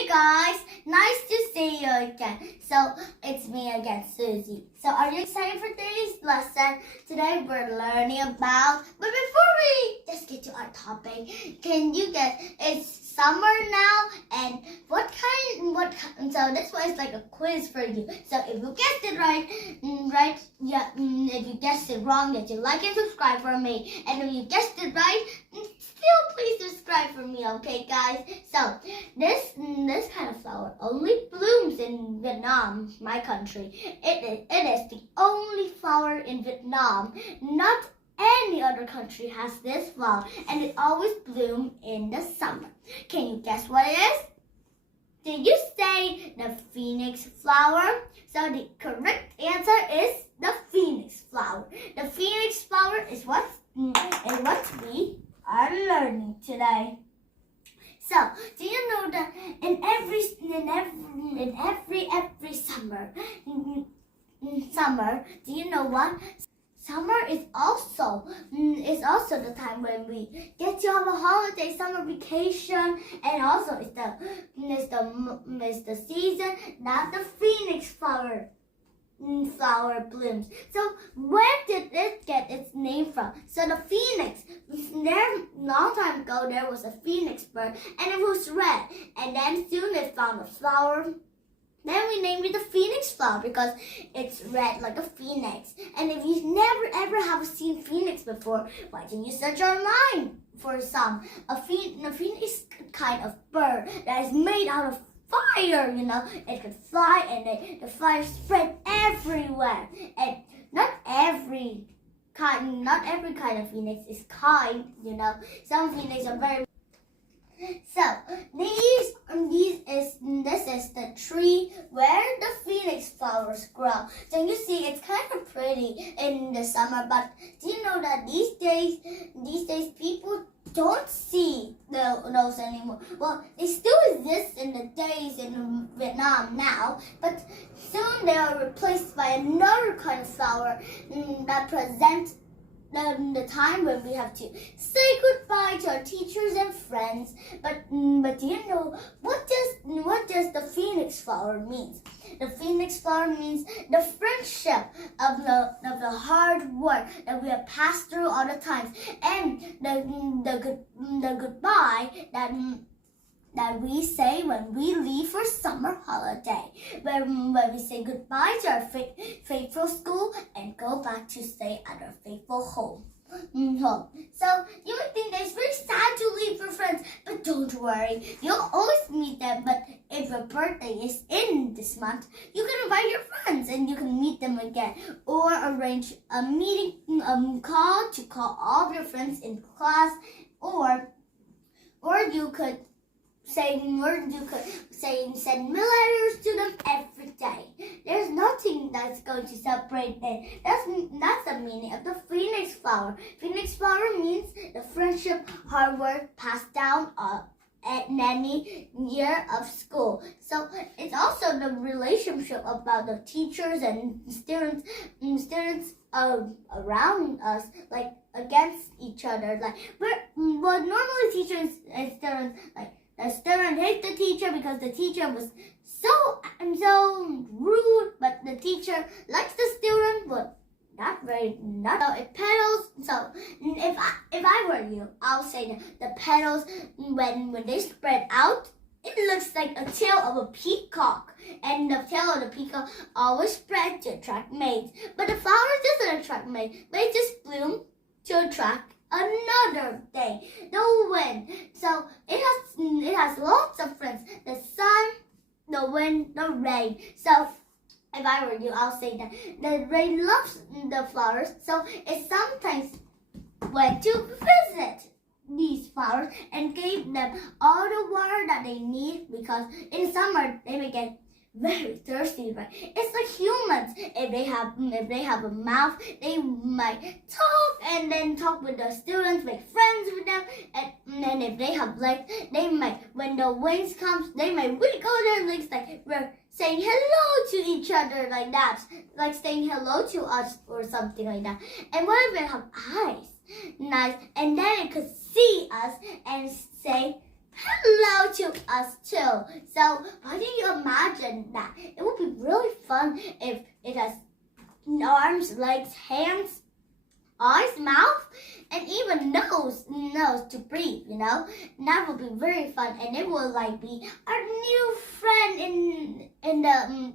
Hey guys, nice to see you again. So it's me again, Susie. So are you excited for today's lesson? Today we're learning about, but before we just get to our topic, can you guess, it's summer now, and so this one is like a quiz for you. So if you guessed it right, if you guessed it wrong, that you like and subscribe for me. And if you guessed it right, still please subscribe for me, okay guys? So this kind of flower only blooms in Vietnam, my country. It is the only flower in Vietnam. Not any other country has this flower, and it always blooms in the summer. Can you guess what it is? Did you say the phoenix flower? So the correct answer is the phoenix flower. The phoenix flower is what we are learning today. So, do you know that in every summer, do you know what? Summer is also the time when we get to have a holiday, summer vacation, and also it's the season that the phoenix flower blooms. So where did it get its name from? So the phoenix, long time ago there was a phoenix bird, and it was red, and then soon they found a flower. Then we named it the phoenix flower because it's red like a phoenix. And if you never ever have seen phoenix before, why don't you search online for some? A phoenix is kind of bird that is made out of fire, It could fly, and the fire spread everywhere. And not every kind of phoenix is kind, Some phoenix are very. So this is the tree where the phoenix flowers grow. So you see, it's kind of pretty in the summer. But do you know that these days people don't see those anymore? Well, they still exist in the days in Vietnam now, but soon they are replaced by another kind of flower that presents the time when we have to say goodbye to our teachers and friends. But do you know what does the phoenix flower means? The phoenix flower means the friendship of the hard work that we have passed through all the times, and the goodbye that we say when we leave for summer holiday, when we say goodbye to our faithful school and go back to stay at our faithful home. So you would think that it's very sad to leave your friends, but don't worry, you'll always meet them. But if your birthday is in this month, you can invite your friends and you can meet them again, or arrange a meeting call to call all of your friends in class, or you could send letters to them every day. There's nothing that's going to separate them. That's the meaning of the phoenix flower. Phoenix flower means the friendship, hard work passed down at many year of school. So it's also the relationship about the teachers and students around us, like against each other. Like normally teachers and students, like, the student hates the teacher because the teacher was so rude, but the teacher likes the student, but so it petals. So if I were you, I'll say that the petals, when they spread out, it looks like a tail of a peacock, and the tail of the peacock always spread to attract mates. But the flower doesn't attract mates, but it just blooms to attract another day, the wind. So it has lots of friends: the sun, the wind, the rain. So if I were you, I'll say that the rain loves the flowers, so it sometimes went to visit these flowers and gave them all the water that they need, because in summer they may get very thirsty, right? It's like humans. If they have a mouth, they might talk and then talk with the students, make friends with them. And then if they have legs, they might, when the winds comes, they might wiggle their legs like we're saying hello to each other, like that, like saying hello to us or something like that. And what if they have eyes? Nice. And then it could see us and say hello to us too. So why do you imagine that? It would be really fun if it has arms, legs, hands, eyes, mouth, and even nose to breathe, you know. That would be very fun, and it will like be our new friend in the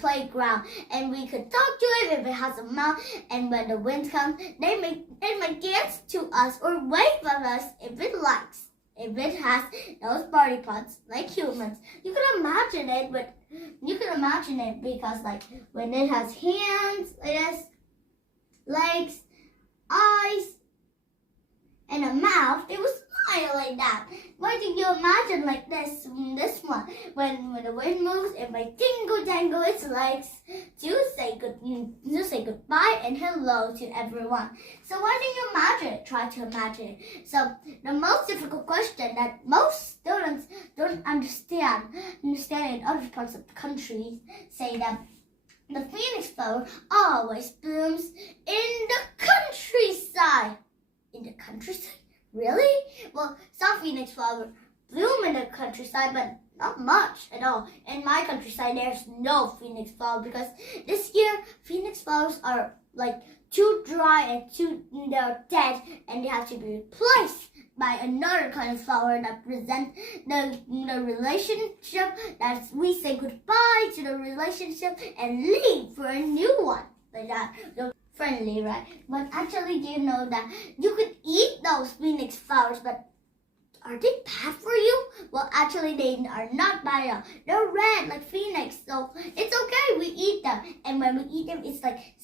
playground, and we could talk to it if it has a mouth. And when the wind comes, it might dance to us or wave at us if it likes. If it has those body parts like humans, you can imagine it, but you can imagine it because like when it has hands like this, legs, eyes, and a mouth, it will smile like that. Why do you imagine like this one? When the wind moves, it might dangle its legs to say goodbye and hello to everyone. So why do you imagine it? Try to imagine it. So the most difficult question that most students don't understand in other parts of the country say that the phoenix flower always blooms in the countryside. In the countryside? Really? Well, some phoenix flowers bloom in the countryside, but not much at all. In my countryside, there's no phoenix flower because this year phoenix flowers are like too dry and they're dead, and they have to be replaced by another kind of flower that presents the relationship, that we say goodbye to the relationship and leave for a new one. Like that. So friendly, right? But actually, do you know that you could eat those phoenix flowers, but are they bad for you? Well, actually, they are not bad at all. They're red like phoenix, so it's okay. We eat them, and when we eat them, it's like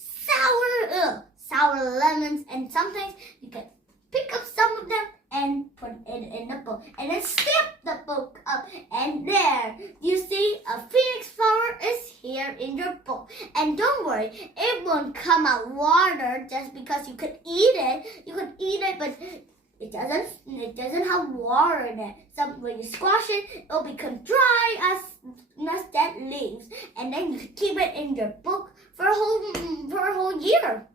sour lemons, and sometimes you can pick up some of them and put it in the book, and then snap the book up, and there you see a phoenix flower is here in your book. And don't worry, it won't come out water just because you could eat it. You could eat it, but it doesn't have water in it. So when you squash it, it'll become dry as dead leaves, and then you can keep it in your book for a whole year.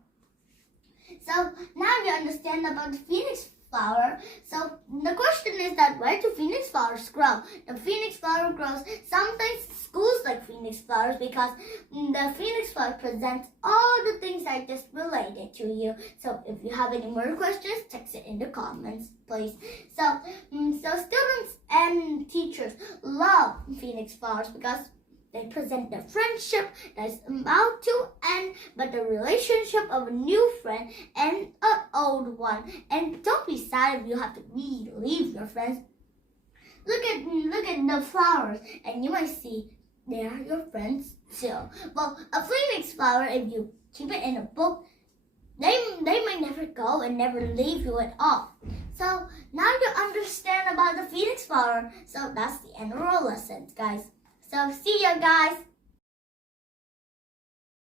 So now you understand about the phoenix flower. So the question is that where do phoenix flowers grow? The phoenix flower grows sometimes schools like phoenix flowers because the phoenix flower presents all the things I just related to you. So if you have any more questions, text it in the comments, please. So students and teachers love phoenix flowers because they present the friendship that is about to end, but the relationship of a new friend and an old one. And don't be sad if you have to leave your friends. Look at the flowers, and you might see they are your friends too. Well, a phoenix flower, if you keep it in a book, they might never go and never leave you at all. So now you understand about the phoenix flower. So that's the end of our lesson, guys. So see ya, guys.